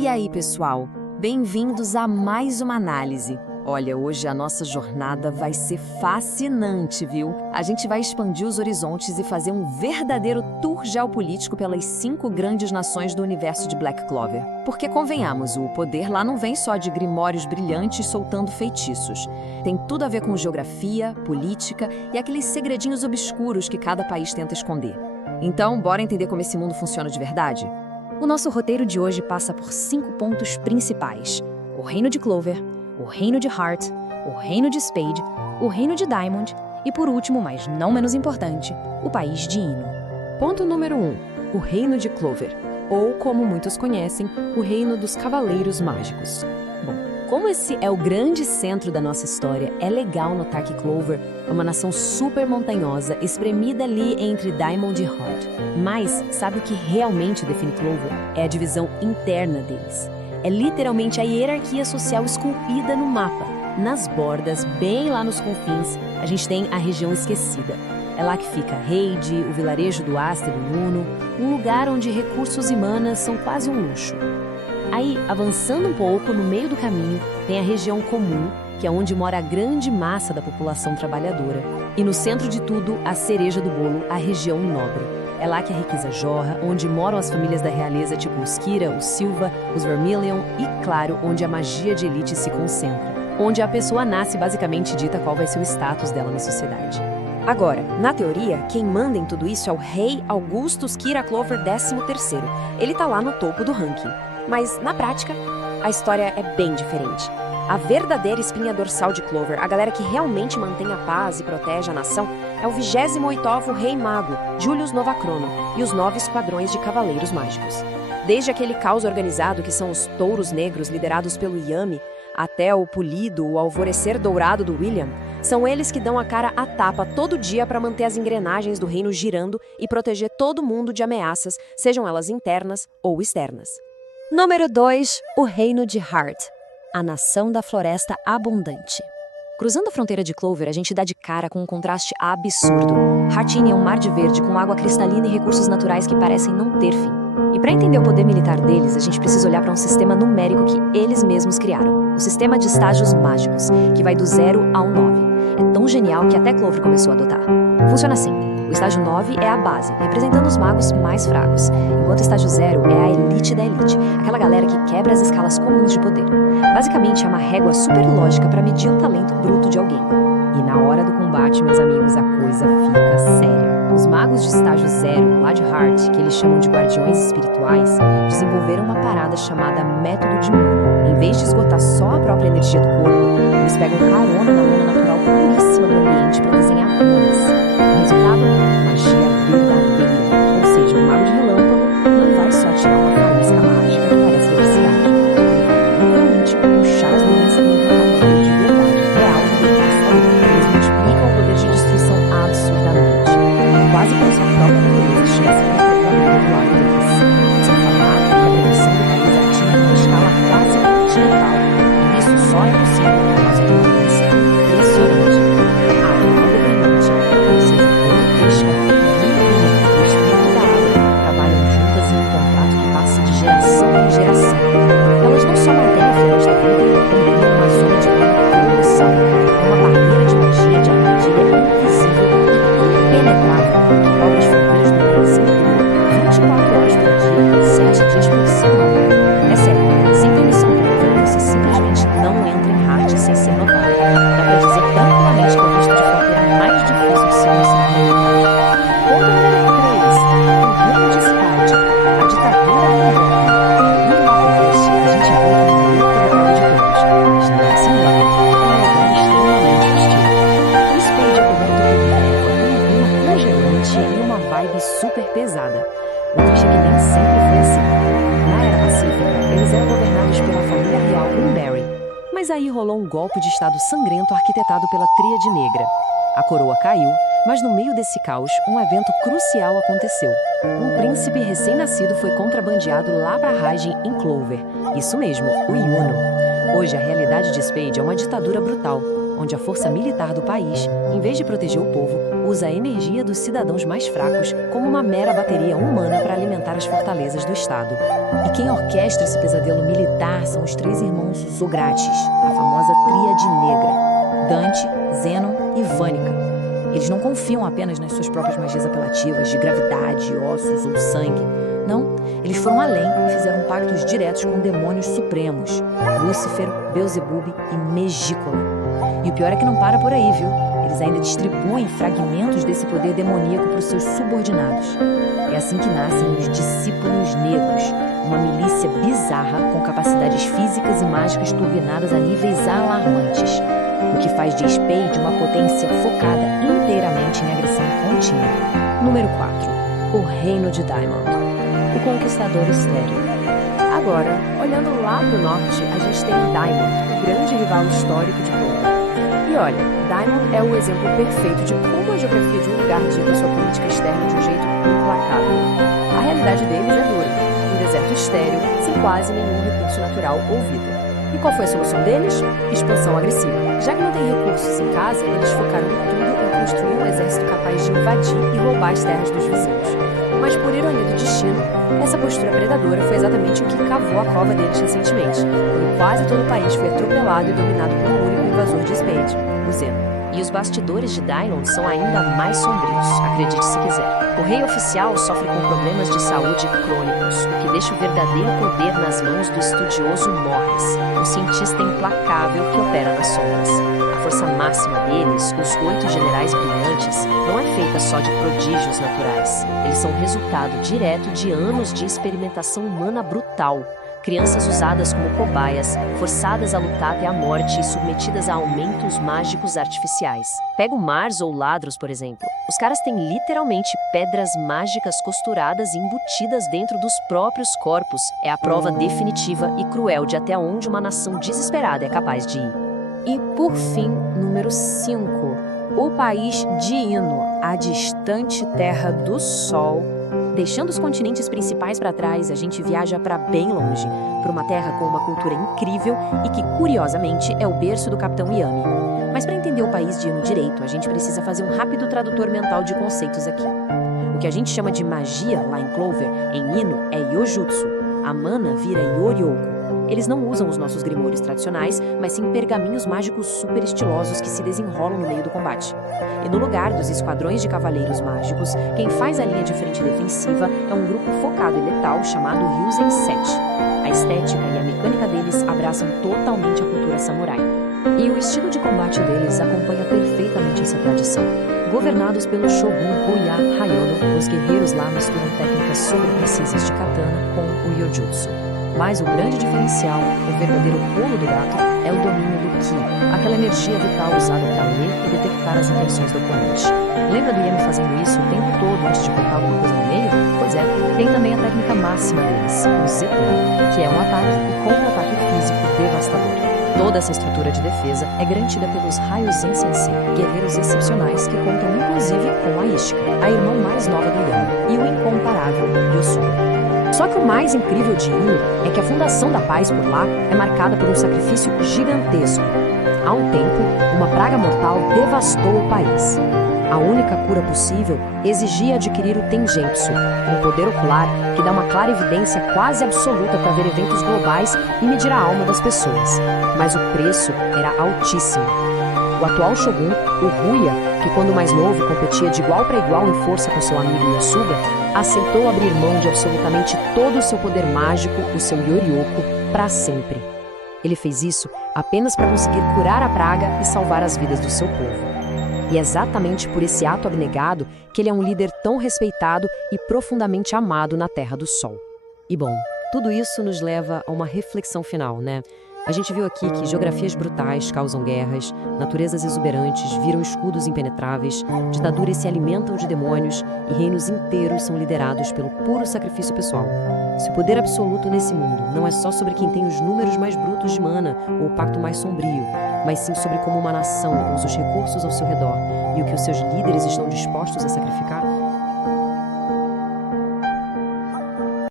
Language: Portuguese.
E aí, pessoal? Bem-vindos a mais uma análise. Olha, hoje a nossa jornada vai ser fascinante, viu? A gente vai expandir os horizontes e fazer um verdadeiro tour geopolítico pelas 5 grandes nações do universo de Black Clover. Porque, convenhamos, o poder lá não vem só de grimórios brilhantes soltando feitiços. Tem tudo a ver com geografia, política e aqueles segredinhos obscuros que cada país tenta esconder. Então, bora entender como esse mundo funciona de verdade? O nosso roteiro de hoje passa por 5 pontos principais: o reino de Clover, o reino de Heart, o reino de Spade, o reino de Diamond e, por último, mas não menos importante, o país de Ino. Ponto número 1. O reino de Clover, ou como muitos conhecem, o reino dos Cavaleiros Mágicos. Bom, como esse é o grande centro da nossa história, é legal notar que Clover é uma nação super montanhosa, espremida ali entre Diamond e Heart. Mas sabe o que realmente define Clover? É a divisão interna deles. É literalmente a hierarquia social esculpida no mapa. Nas bordas, bem lá nos confins, a gente tem a região esquecida. É lá que fica Reide, o vilarejo do Asta e do Nuno, um lugar onde recursos e manas são quase um luxo. Aí, avançando um pouco, no meio do caminho, tem a região comum, que é onde mora a grande massa da população trabalhadora. E no centro de tudo, a cereja do bolo, a região nobre. É lá que a riqueza jorra, onde moram as famílias da realeza tipo os Kira, os Silva, os Vermilion e, claro, onde a magia de elite se concentra. Onde a pessoa nasce basicamente dita qual vai ser o status dela na sociedade. Agora, na teoria, quem manda em tudo isso é o rei Augustus Kira Clover 13º. Ele tá lá no topo do ranking. Mas, na prática, a história é bem diferente. A verdadeira espinha dorsal de Clover, a galera que realmente mantém a paz e protege a nação, é o 28º Rei Mago, Julius Novacrono, e os 9 esquadrões de Cavaleiros Mágicos. Desde aquele caos organizado que são os Touros Negros liderados pelo Yami, até o Polido, o Alvorecer Dourado do William, são eles que dão a cara a tapa todo dia para manter as engrenagens do reino girando e proteger todo mundo de ameaças, sejam elas internas ou externas. Número 2. O reino de Heart, a nação da floresta abundante. Cruzando a fronteira de Clover, a gente dá de cara com um contraste absurdo. Heartine é um mar de verde com água cristalina e recursos naturais que parecem não ter fim. E para entender o poder militar deles, a gente precisa olhar para um sistema numérico que eles mesmos criaram. O sistema de estágios mágicos, que vai do 0 ao 9. É tão genial que até Clover começou a adotar. Funciona assim. O estágio 9 é a base, representando os magos mais fracos, enquanto o estágio 0 é a elite da elite, aquela galera que quebra as escalas comuns de poder. Basicamente, é uma régua super lógica para medir o talento bruto de alguém. E na hora do combate, meus amigos, a coisa fica séria. Os magos de estágio 0, lá de Heart, que eles chamam de guardiões espirituais, desenvolveram uma parada chamada Método de Mana. Em vez de esgotar só a própria energia do corpo, eles pegam carona na lona natural puríssima do ambiente para desenhar runas. O resultado? Magia verdadeira. Ou seja, o mago de relâmpago não vai só tirar uma faísca mágica que parece eletricidade. Ele vai literalmente puxar as runas e invocar um poder de verdade real e cristalino. Eles multiplicam o poder de destruição absurdamente. Quase como se a própria natureza estivesse reprogramando do lado deles. Sem falar que a progressão do país atinge uma escala quase continental. E isso só é possível por causa de uma lista impressionante. A atual governante, ou seja, política, e o espírito da água trabalham juntas em um contrato que passa de geração em geração. Elas não só mantêm a floresta viva, como criam uma zona de colossal, uma barreira de magia de armadilha invisível e impenetrável que cobre as fronteiras do país inteiro, 24 horas por dia, 7 dias por semana. É sério, sem permissão prévia, você simplesmente não entra em Heart sem ser notado. Dá pra dizer tranquilamente que é o visto de fronteira mais difícil de se conseguir. Ponto número 3. O reino de Spade, a ditadura mundial. No Nordeste, a gente vê que o meio território de Deus, mas não se engane, é um lugar extremamente hostil. O Spade é coberto por névoa, um clima congelante e uma vibe super pesada. O triste é que nem sempre foi assim. Na Era Pacífica, eles eram governados pela família real Umberry. Mas aí rolou um golpe de estado sangrento arquitetado pela Tríade Negra. A coroa caiu, mas no meio desse caos, um evento crucial aconteceu. Um príncipe recém-nascido foi contrabandeado lá para Raijin, em Clover. Isso mesmo, o Yuno. Hoje, a realidade de Spade é uma ditadura brutal. onde a força militar do país, em vez de proteger o povo, usa a energia dos cidadãos mais fracos como uma mera bateria humana para alimentar as fortalezas do Estado. E quem orquestra esse pesadelo militar são os três irmãos Zogratis, a famosa tríade negra, Dante, Zenon e Vânica. Eles não confiam apenas nas suas próprias magias apelativas de gravidade, ossos ou sangue. Não, eles foram além e fizeram pactos diretos com demônios supremos, Lúcifer, Beelzebub e Megícola. E o pior é que não para por aí, viu? Eles ainda distribuem fragmentos desse poder demoníaco para os seus subordinados. É assim que nascem os Discípulos Negros, uma milícia bizarra com capacidades físicas e mágicas turbinadas a níveis alarmantes, o que faz de Spade uma potência focada inteiramente em agressão contínua. Número 4. O Reino de Diamond. O Conquistador Estéril. Agora, olhando lá pro norte, a gente tem Diamond, o grande rival histórico de Clover. E olha, Diamond é o exemplo perfeito de como a geografia de um lugar dita sua política externa de um jeito implacável. A realidade deles é dura, um deserto estéril, sem quase nenhum recurso natural ou vida. E qual foi a solução deles? Expansão agressiva. Já que não tem recursos em casa, eles focaram tudo em construir um exército capaz de invadir e roubar as terras dos vizinhos. Mas por ironia do destino, essa postura predadora foi exatamente o que cavou a cova deles recentemente, quando quase todo o país foi atropelado e dominado por um único invasor de Spade, o Zeno. E os bastidores de Diamond são ainda mais sombrios, acredite se quiser. O rei oficial sofre com problemas de saúde crônicos, o que deixa o verdadeiro poder nas mãos do estudioso Morris, um cientista implacável que opera nas sombras. A força máxima deles, os 8 generais brilhantes, não é feita só de prodígios naturais. Eles são resultado direto de anos de experimentação humana brutal. Crianças usadas como cobaias, forçadas a lutar até a morte e submetidas a aumentos mágicos artificiais. Pega o Mars ou Ladros, por exemplo. Os caras têm literalmente pedras mágicas costuradas e embutidas dentro dos próprios corpos. É a prova definitiva e cruel de até onde uma nação desesperada é capaz de ir. E por fim, número 5, o país de Ino, a distante terra do Sol. Deixando os continentes principais para trás, a gente viaja para bem longe, para uma terra com uma cultura incrível e que, curiosamente, é o berço do Capitão Yami. Mas para entender o país de Ino direito, a gente precisa fazer um rápido tradutor mental de conceitos aqui. O que a gente chama de magia, lá em Clover, em Ino, é Yojutsu. A mana vira Yoryoku. Eles não usam os nossos grimores tradicionais, mas sim pergaminhos mágicos super estilosos que se desenrolam no meio do combate. E no lugar dos esquadrões de cavaleiros mágicos, quem faz a linha de frente defensiva é um grupo focado e letal chamado Ryuzen 7. A estética e a mecânica deles abraçam totalmente a cultura samurai. E o estilo de combate deles acompanha perfeitamente essa tradição. Governados pelo Shogun Oya Hayono, os guerreiros lá misturam técnicas super precisas de katana com o Yojutsu. Mas o grande diferencial, o verdadeiro pulo do gato, é o domínio do Ki, aquela energia vital usada para ler e detectar as intenções do oponente. Lembra do Yami fazendo isso o tempo todo antes de cortar alguma coisa no meio? Pois é, tem também a técnica máxima deles, o Zetsu, que é um ataque e contra-ataque físico devastador. Toda essa estrutura de defesa é garantida pelos Ryuzen Sensei, guerreiros excepcionais que contam inclusive com a Ishika, a irmã mais nova do Yami, e o incomparável Yosuga. Só que o mais incrível de Ino é que a fundação da paz por lá é marcada por um sacrifício gigantesco. Há um tempo, uma praga mortal devastou o país. A única cura possível exigia adquirir o Tenjutsu, um poder ocular que dá uma clara evidência quase absoluta para ver eventos globais e medir a alma das pessoas. Mas o preço era altíssimo. O atual Shogun, o Ruya, que quando mais novo competia de igual para igual em força com seu amigo Yosuga, aceitou abrir mão de absolutamente todo o seu poder mágico, o seu Yoryoku, para sempre. Ele fez isso apenas para conseguir curar a praga e salvar as vidas do seu povo. E é exatamente por esse ato abnegado que ele é um líder tão respeitado e profundamente amado na Terra do Sol. E bom, tudo isso nos leva a uma reflexão final, né? A gente viu aqui que geografias brutais causam guerras, naturezas exuberantes viram escudos impenetráveis, ditaduras se alimentam de demônios e reinos inteiros são liderados pelo puro sacrifício pessoal. Se o poder absoluto nesse mundo não é só sobre quem tem os números mais brutos de mana ou o pacto mais sombrio, mas sim sobre como uma nação usa os recursos ao seu redor e o que os seus líderes estão dispostos a sacrificar,